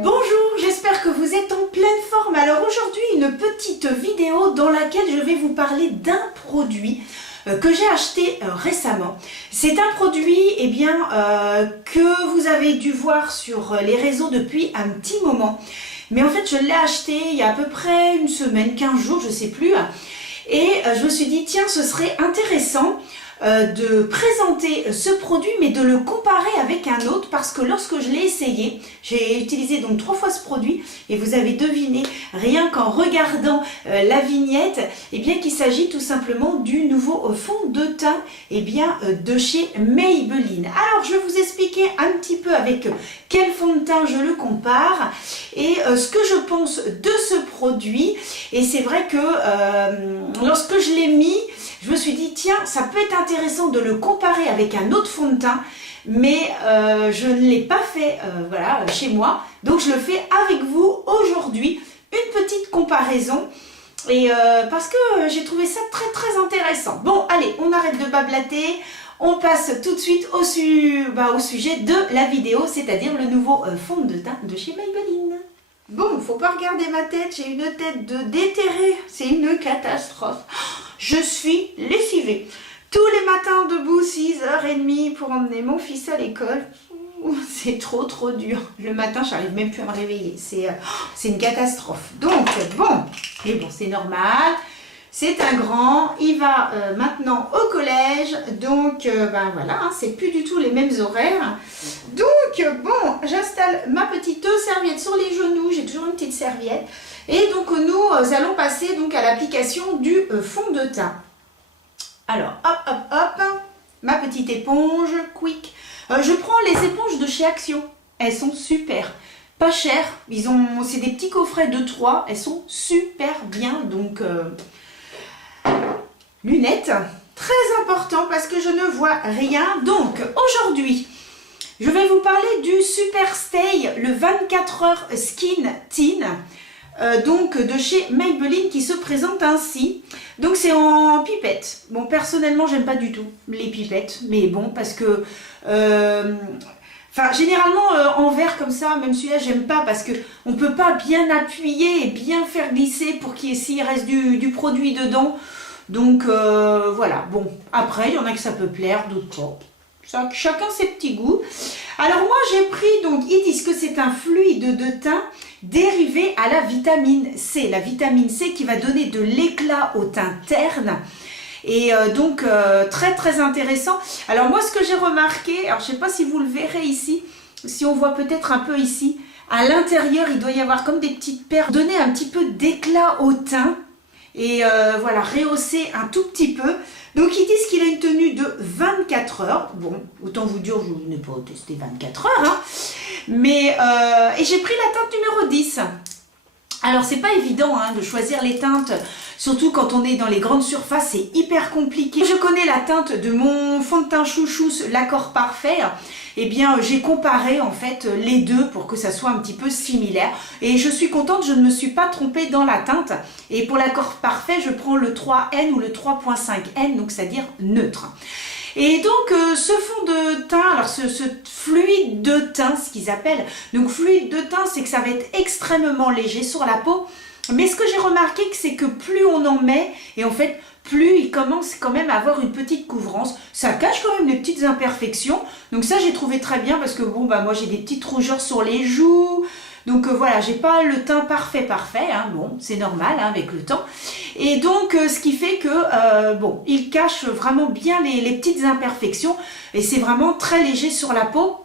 Bonjour, j'espère que vous êtes en pleine forme. Alors aujourd'hui, une petite vidéo dans laquelle je vais vous parler d'un produit que j'ai acheté récemment. C'est un produit que vous avez dû voir sur les réseaux depuis un petit moment. Mais en fait, je l'ai acheté il y a à peu près une semaine, 15 jours, je ne sais plus. Et je me suis dit, tiens, ce serait intéressant de présenter ce produit mais de le comparer avec un autre parce que lorsque je l'ai essayé, j'ai utilisé donc 3 fois ce produit et vous avez deviné rien qu'en regardant la vignette qu'il s'agit tout simplement du nouveau fond de teint de chez Maybelline. Alors je vais vous expliquer un petit peu avec quel fond de teint je le compare et ce que je pense de ce produit. Et c'est vrai que lorsque je l'ai mis, je me suis dit, tiens, ça peut être intéressant de le comparer avec un autre fond de teint, mais je ne l'ai pas fait chez moi. Donc, je le fais avec vous aujourd'hui, une petite comparaison, et parce que j'ai trouvé ça très, très intéressant. Bon, allez, on arrête de bablater, on passe tout de suite au sujet de la vidéo, c'est-à-dire le nouveau fond de teint de chez Maybelline. Bon, faut pas regarder ma tête, j'ai une tête de déterré, c'est une catastrophe. Je suis lessivée. Tous les matins debout, 6h30 pour emmener mon fils à l'école. C'est trop dur. Le matin, j'arrive même plus à me réveiller. C'est une catastrophe. Donc, bon, c'est normal. C'est un grand, il va maintenant au collège, donc c'est plus du tout les mêmes horaires. Donc bon, j'installe ma petite serviette sur les genoux, j'ai toujours une petite serviette. Et donc nous allons passer donc à l'application du fond de teint. Alors hop, ma petite éponge, quick. Je prends les éponges de chez Action, elles sont super. Pas chères, c'est des petits coffrets de 3, elles sont super bien, donc... lunettes, très important parce que je ne vois rien. Donc aujourd'hui, je vais vous parler du Super Stay, le 24 heures Skin Tint, de chez Maybelline qui se présente ainsi. Donc c'est en pipette. Bon, personnellement, j'aime pas du tout les pipettes, mais bon, parce que... généralement en verre comme ça, même celui-là j'aime pas parce que on peut pas bien appuyer et bien faire glisser pour s'il reste du produit dedans. Donc voilà, bon, après il y en a que ça peut plaire, d'autres pas. Chacun ses petits goûts. Alors moi j'ai pris, donc ils disent que c'est un fluide de teint dérivé à la vitamine C. La vitamine C qui va donner de l'éclat au teint terne. Et très très intéressant. Alors moi ce que j'ai remarqué, alors je sais pas si vous le verrez ici, si on voit peut-être un peu ici, à l'intérieur il doit y avoir comme des petites perles, donner un petit peu d'éclat au teint. Et rehausser un tout petit peu. Donc ils disent qu'il a une tenue de 24 heures. Bon, autant vous dire, je n'ai pas testé 24 heures. Hein. Mais, et j'ai pris la teinte numéro 10. Alors c'est pas évident de choisir les teintes, surtout quand on est dans les grandes surfaces, c'est hyper compliqué. Je connais la teinte de mon fond de teint chouchou, l'accord parfait. J'ai comparé en fait les deux pour que ça soit un petit peu similaire. Et je suis contente, je ne me suis pas trompée dans la teinte. Et pour l'accord parfait, je prends le 3N ou le 3.5N, donc c'est-à-dire neutre. Et donc ce fond de teint, alors ce fluide de teint, ce qu'ils appellent, donc fluide de teint, c'est que ça va être extrêmement léger sur la peau. Mais ce que j'ai remarqué, c'est que plus on en met, et en fait, plus il commence quand même à avoir une petite couvrance. Ça cache quand même les petites imperfections. Donc ça, j'ai trouvé très bien parce que bon, moi j'ai des petites rougeurs sur les joues. Donc voilà, j'ai pas le teint parfait, bon, c'est normal avec le temps. Et donc, ce qui fait que, il cache vraiment bien les petites imperfections et c'est vraiment très léger sur la peau.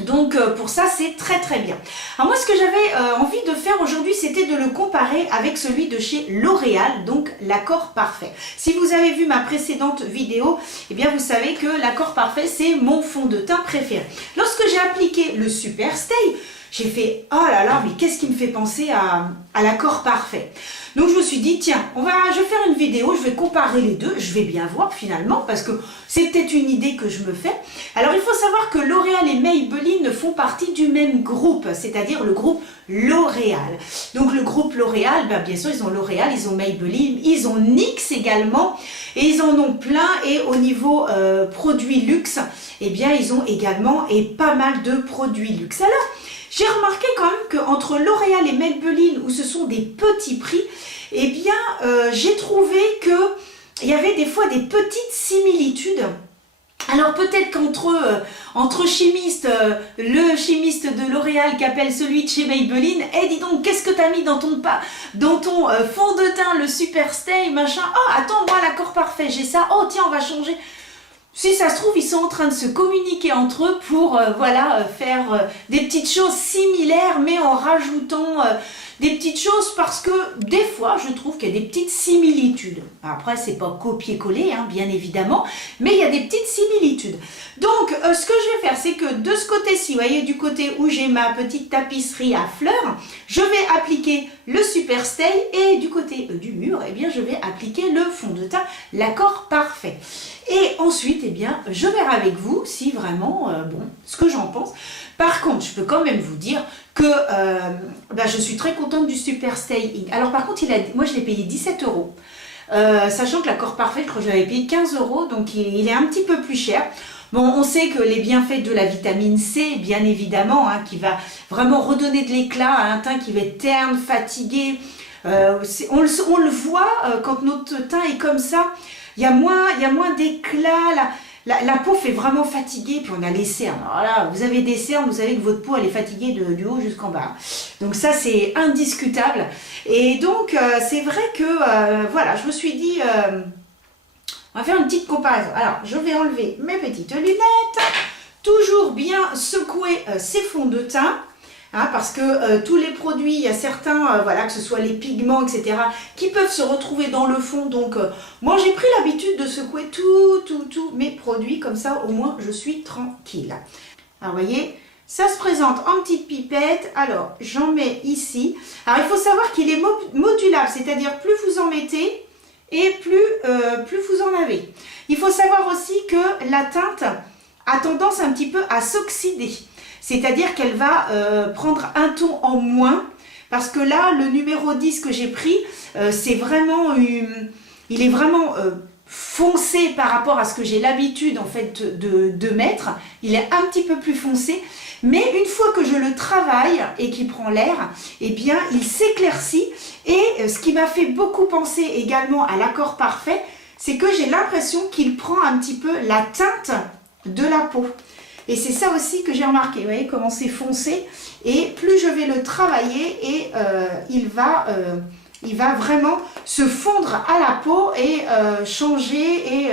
Donc pour ça c'est très très bien. Alors moi ce que j'avais envie de faire aujourd'hui, c'était de le comparer avec celui de chez L'Oréal, donc l'accord parfait. Si vous avez vu ma précédente vidéo, vous savez que l'accord parfait c'est mon fond de teint préféré. Lorsque j'ai appliqué le Super Stay, j'ai fait oh là là, mais qu'est-ce qui me fait penser à l'accord parfait. Donc je me suis dit tiens, je vais faire une vidéo, je vais comparer les deux, je vais bien voir finalement parce que c'est peut-être une idée que je me fais. Alors il faut savoir que L'Oréal et Maybelline font partie du même groupe, c'est-à-dire le groupe L'Oréal. Donc le groupe L'Oréal, bien sûr ils ont L'Oréal, ils ont Maybelline, ils ont NYX également et ils en ont plein. Et au niveau produits luxe, ils ont également pas mal de produits luxe. Alors J'ai remarqué quand même qu'entre L'Oréal et Maybelline, où ce sont des petits prix, eh bien, j'ai trouvé qu'il y avait des fois des petites similitudes. Alors peut-être entre chimistes, le chimiste de L'Oréal qui appelle celui de chez Maybelline, eh dis donc, qu'est-ce que t'as mis dans ton fond de teint, le Super Stay, machin, oh attends, moi l'accord parfait, j'ai ça, oh tiens, on va changer. Si ça se trouve, ils sont en train de se communiquer entre eux pour voilà, faire des petites choses similaires, mais en rajoutant des petites choses parce que des fois, je trouve qu'il y a des petites similitudes. Après, c'est pas copier-coller, hein, bien évidemment, mais il y a des petites similitudes. Donc, ce que je vais faire, c'est que de ce côté-ci, vous voyez, du côté où j'ai ma petite tapisserie à fleurs, je vais appliquer le Super Stay et du côté du mur, eh bien, je vais appliquer le fond de teint, l'accord parfait. Et ensuite, eh bien, je verrai avec vous si vraiment, bon, ce que j'en pense. Par contre, je peux quand même vous dire que je suis très contente du Super Stay Ink. Alors par contre, moi je l'ai payé 17 €. Sachant que l'accord parfait, je crois que j'avais payé 15 €, donc il est un petit peu plus cher. Bon, on sait que les bienfaits de la vitamine C, bien évidemment, hein, qui va vraiment redonner de l'éclat à un teint qui va être terne, fatigué. On le voit quand notre teint est comme ça. Il y a moins d'éclat, la peau fait vraiment fatiguer, puis on a les cernes. Alors là, vous avez des cernes, vous savez que votre peau elle est fatiguée du haut jusqu'en bas. Donc ça c'est indiscutable. Et donc c'est vrai que voilà, je me suis dit, on va faire une petite comparaison. Alors je vais enlever mes petites lunettes, toujours bien secouer ces fonds de teint. Hein, parce que tous les produits, il y a certains, voilà, que ce soit les pigments, etc., qui peuvent se retrouver dans le fond. Donc, moi, j'ai pris l'habitude de secouer tous mes produits. Comme ça, au moins, je suis tranquille. Alors, vous voyez, ça se présente en petite pipette. Alors, j'en mets ici. Alors, il faut savoir qu'il est modulable, c'est-à-dire plus vous en mettez et plus vous en avez. Il faut savoir aussi que la teinte a tendance un petit peu à s'oxyder. C'est-à-dire qu'elle va prendre un ton en moins, parce que là, le numéro 10 que j'ai pris, c'est vraiment, il est vraiment foncé par rapport à ce que j'ai l'habitude en fait de mettre. Il est un petit peu plus foncé, mais une fois que je le travaille et qu'il prend l'air, eh bien, il s'éclaircit. Et ce qui m'a fait beaucoup penser également à l'accord parfait, c'est que j'ai l'impression qu'il prend un petit peu la teinte de la peau. Et c'est ça aussi que j'ai remarqué, vous voyez comment c'est foncé, et plus je vais le travailler, et il va vraiment se fondre à la peau et changer et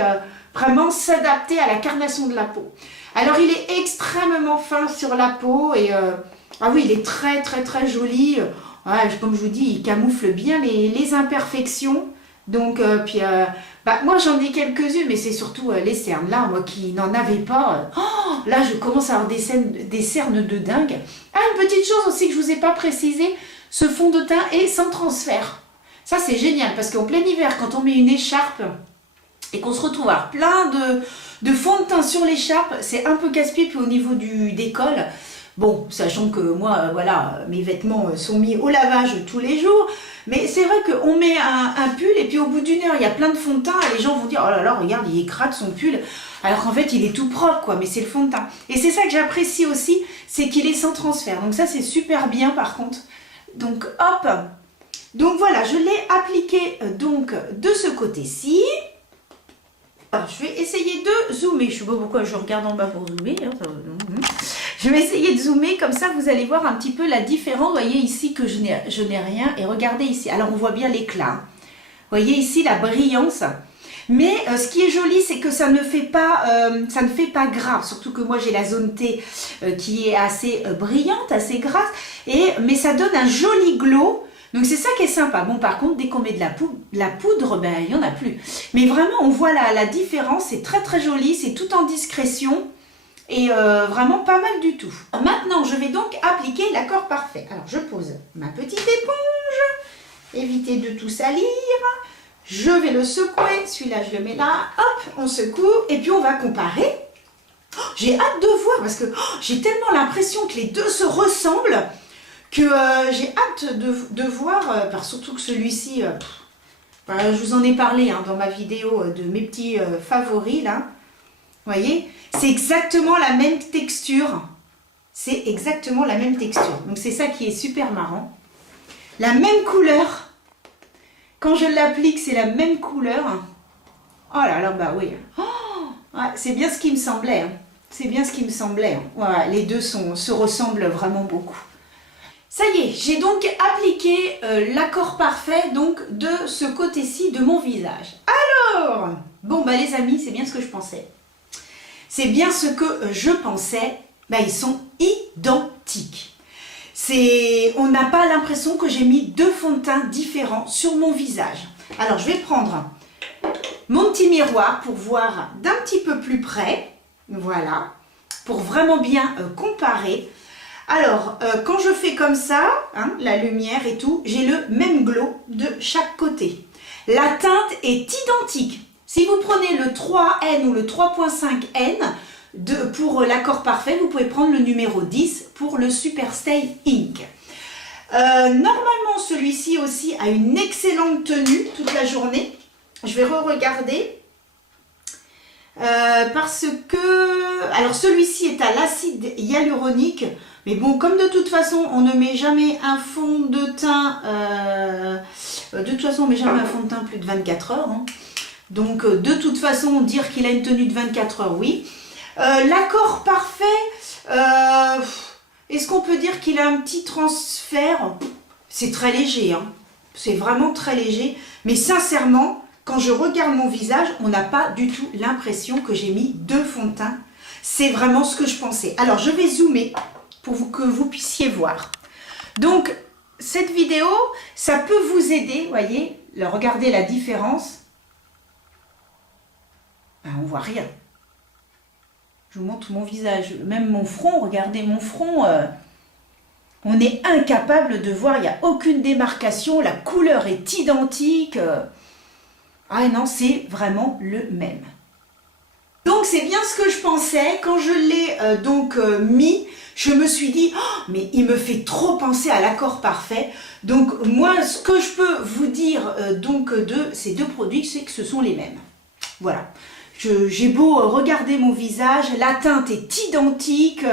vraiment s'adapter à la carnation de la peau. Alors il est extrêmement fin sur la peau, et ah oui, il est très très très joli. Ouais, comme je vous dis, il camoufle bien les imperfections. Donc, moi j'en ai quelques-unes, mais c'est surtout les cernes. Là, moi qui n'en avais pas, là je commence à avoir des cernes de dingue. Ah, une petite chose aussi que je ne vous ai pas précisé, ce fond de teint est sans transfert. Ça c'est génial, parce qu'en plein hiver, quand on met une écharpe et qu'on se retrouve à avoir plein de fond de teint sur l'écharpe, c'est un peu casse-pied. Puis au niveau des cols, bon, sachant que moi, voilà, mes vêtements sont mis au lavage tous les jours, mais c'est vrai qu'on met un pull et puis au bout d'une heure, il y a plein de fond de teint et les gens vont dire « Oh là là, regarde, il écrase son pull », alors qu'en fait, il est tout propre, quoi, mais c'est le fond de teint. Et c'est ça que j'apprécie aussi, c'est qu'il est sans transfert. Donc ça, c'est super bien par contre. Donc hop, donc voilà, je l'ai appliqué donc de ce côté-ci. Alors, je vais essayer de zoomer. Je ne sais pas pourquoi je regarde en bas pour zoomer. Hein. Je vais essayer de zoomer, comme ça vous allez voir un petit peu la différence. Vous voyez ici que je n'ai rien. Et regardez ici. Alors on voit bien l'éclat. Vous voyez ici la brillance. Mais ce qui est joli, c'est que ça ne fait pas gras. Surtout que moi j'ai la zone T qui est assez brillante, assez grasse. Mais ça donne un joli glow. Donc c'est ça qui est sympa. Bon, par contre, dès qu'on met de la poudre, ben il n'y en a plus. Mais vraiment, on voit la différence. C'est très très joli. C'est tout en discrétion. Et vraiment pas mal du tout. Maintenant, je vais donc appliquer l'accord parfait. Alors, je pose ma petite éponge. Éviter de tout salir. Je vais le secouer. Celui-là, je le mets là. Hop, on secoue. Et puis, on va comparer. Oh, j'ai hâte de voir parce que j'ai tellement l'impression que les deux se ressemblent que j'ai hâte de voir. Surtout que celui-ci, je vous en ai parlé hein, dans ma vidéo de mes petits favoris là. Vous voyez, c'est exactement la même texture. c'est exactement la même texture. Donc c'est ça qui est super marrant. La même couleur. Quand je l'applique, c'est la même couleur. Oh là là, bah oui. Oh, ouais, c'est bien ce qui me semblait. Hein. C'est bien ce qui me semblait. Hein. Voilà, les deux se ressemblent vraiment beaucoup. Ça y est, j'ai donc appliqué l'accord parfait donc de ce côté-ci de mon visage. Alors, bon bah les amis, c'est bien ce que je pensais. C'est bien ce que je pensais. Bah ils sont identiques. On n'a pas l'impression que j'ai mis deux fonds de teint différents sur mon visage. Alors je vais prendre mon petit miroir pour voir d'un petit peu plus près. Voilà, pour vraiment bien comparer. Alors, quand je fais comme ça, hein, la lumière et tout, j'ai le même glow de chaque côté. La teinte est identique. Si vous prenez le 3N ou le 3.5N pour l'accord parfait, vous pouvez prendre le numéro 10 pour le Super Stay Ink. Normalement, celui-ci aussi a une excellente tenue toute la journée. Je vais re-regarder. Parce que... Alors, celui-ci est à l'acide hyaluronique. Mais bon, comme de toute façon, on ne met jamais un fond de teint, de toute façon, on ne met jamais un fond de teint plus de 24 heures. Hein. Donc, de toute façon, dire qu'il a une tenue de 24 heures, oui. L'accord parfait, est-ce qu'on peut dire qu'il a un petit transfert? C'est très léger, hein. C'est vraiment très léger. Mais sincèrement, quand je regarde mon visage, on n'a pas du tout l'impression que j'ai mis deux fonds de teint. C'est vraiment ce que je pensais. Alors, je vais zoomer pour que vous puissiez voir. Donc, cette vidéo, ça peut vous aider, vous voyez, regardez la différence. Ben, on voit rien. Je vous montre mon visage, même mon front, regardez mon front, on est incapable de voir, il n'y a aucune démarcation, la couleur est identique. Ah non, c'est vraiment le même. Donc, c'est bien ce que je pensais. Quand je l'ai mis, je me suis dit, oh, mais il me fait trop penser à l'accord parfait. Donc, moi, ce que je peux vous dire de ces deux produits, c'est que ce sont les mêmes. Voilà. J'ai beau regarder mon visage, la teinte est identique,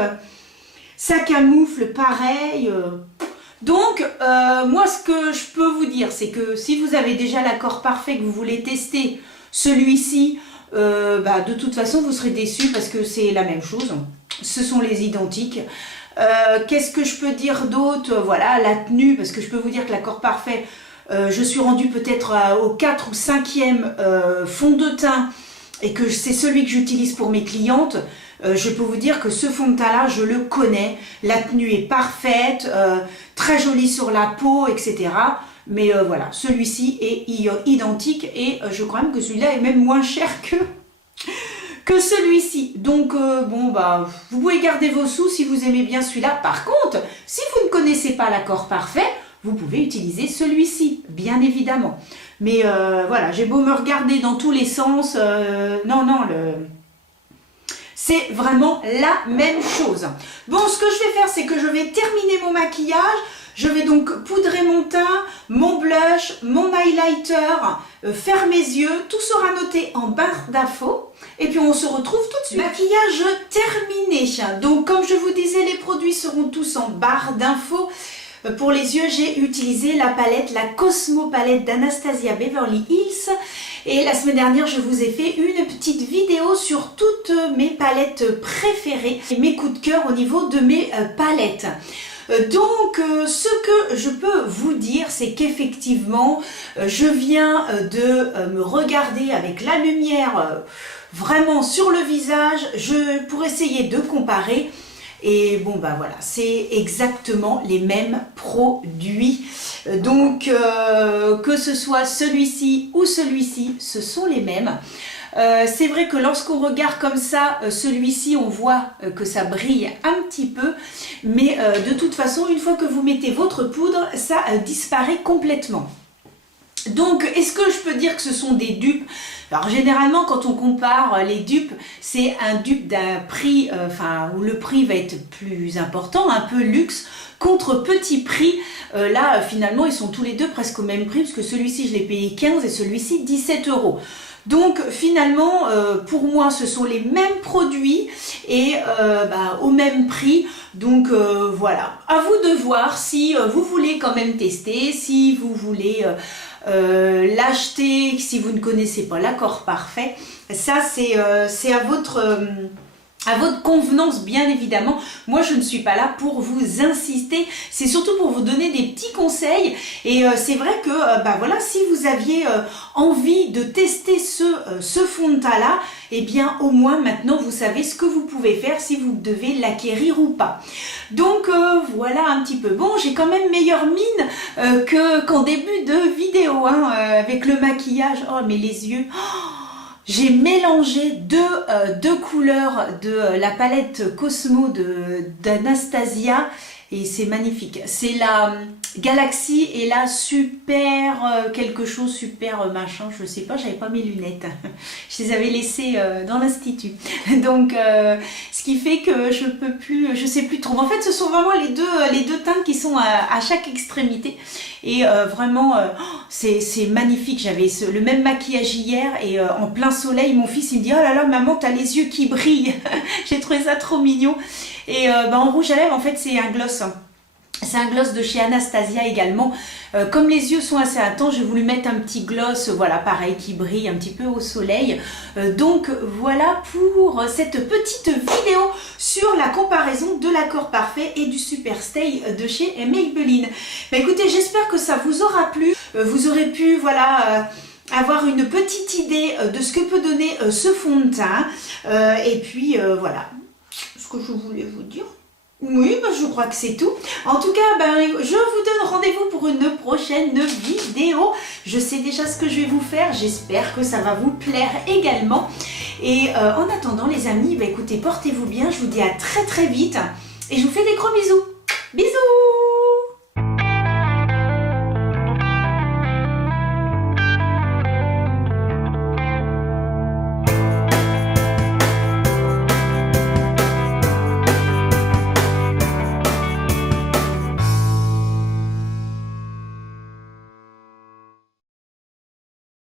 ça camoufle pareil. Donc, moi, ce que je peux vous dire, c'est que si vous avez déjà l'accord parfait, que vous voulez tester celui-ci, de toute façon, vous serez déçus parce que c'est la même chose. Ce sont les identiques. Qu'est-ce que je peux dire d'autre? Voilà, la tenue, parce que je peux vous dire que l'accord parfait, je suis rendue peut-être au 4 ou 5e fond de teint et que c'est celui que j'utilise pour mes clientes. Je peux vous dire que ce fond de teint-là, je le connais. La tenue est parfaite, très jolie sur la peau, etc. Mais voilà, celui-ci est identique et je crois même que celui-là est même moins cher que celui-ci. Donc, vous pouvez garder vos sous si vous aimez bien celui-là. Par contre, si vous ne connaissez pas l'accord parfait, vous pouvez utiliser celui-ci, bien évidemment. Mais voilà, j'ai beau me regarder dans tous les sens, c'est vraiment la même chose. Bon, ce que je vais faire, c'est que je vais terminer mon maquillage. Je vais donc poudrer mon teint, mon blush, mon highlighter, faire mes yeux. Tout sera noté en barre d'infos. Et puis on se retrouve tout de suite. Maquillage terminé. Donc comme je vous disais, les produits seront tous en barre d'infos. Pour les yeux, j'ai utilisé la Cosmo palette d'Anastasia Beverly Hills. Et la semaine dernière, je vous ai fait une petite vidéo sur toutes mes palettes préférées et mes coups de cœur au niveau de mes palettes. Donc, ce que je peux vous dire, c'est qu'effectivement, je viens de me regarder avec la lumière vraiment sur le visage pour essayer de comparer. Et bon, bah voilà, c'est exactement les mêmes produits. Donc, que ce soit celui-ci ou celui-ci, ce sont les mêmes. C'est vrai que lorsqu'on regarde comme ça, celui-ci, on voit que ça brille un petit peu. Mais de toute façon, une fois que vous mettez votre poudre, ça disparaît complètement. Donc, est-ce que je peux dire que ce sont des dupes? Alors, généralement, quand on compare les dupes, c'est un dupe d'un prix, où le prix va être plus important, un peu luxe, contre petit prix. Là, finalement, ils sont tous les deux presque au même prix, parce que celui-ci, je l'ai payé 15 et celui-ci, 17 €. Donc, finalement, pour moi, ce sont les mêmes produits et au même prix. Donc voilà, à vous de voir si vous voulez quand même tester, si vous voulez l'acheter, si vous ne connaissez pas l'accord parfait. Ça c'est à votre convenance, bien évidemment. Moi, je ne suis pas là pour vous insister. C'est surtout pour vous donner des petits conseils. Et c'est vrai que, bah voilà, si vous aviez envie de tester ce fond de teint-là, eh bien, au moins, maintenant, vous savez ce que vous pouvez faire si vous devez l'acquérir ou pas. Donc, voilà un petit peu. Bon, j'ai quand même meilleure mine qu'en début de vidéo, hein, avec le maquillage. Oh, mais les yeux... Oh, j'ai mélangé deux couleurs de la palette Cosmo d'Anastasia et c'est magnifique. C'est la Galaxy et la super quelque chose, super machin, je sais pas, j'avais pas mes lunettes. Je les avais laissées dans l'institut. Donc ce qui fait que je peux plus, je sais plus trop. En fait, ce sont vraiment les deux teintes qui sont à chaque extrémité. Et vraiment, c'est magnifique. J'avais le même maquillage hier et en plein soleil, mon fils il me dit « Oh là là, maman, t'as les yeux qui brillent !» J'ai trouvé ça trop mignon. Et en rouge à lèvres, en fait, c'est un gloss. C'est un gloss de chez Anastasia également. Comme les yeux sont assez intenses, j'ai voulu mettre un petit gloss, voilà, pareil, qui brille un petit peu au soleil. Donc voilà pour cette petite vidéo sur la comparaison de l'accord parfait et du Super Stay de chez Maybelline. Bah, écoutez, j'espère que ça vous aura plu. Vous aurez pu, voilà... avoir une petite idée de ce que peut donner ce fond de teint. Et puis voilà ce que je voulais vous dire. Oui, bah, je crois que c'est tout. En tout cas, ben, je vous donne rendez-vous pour une prochaine vidéo. Je sais déjà ce que je vais vous faire. J'espère que ça va vous plaire également. Et en attendant, les amis, bah, écoutez, portez-vous bien. Je vous dis à très très vite. Et je vous fais des gros bisous. Bisous!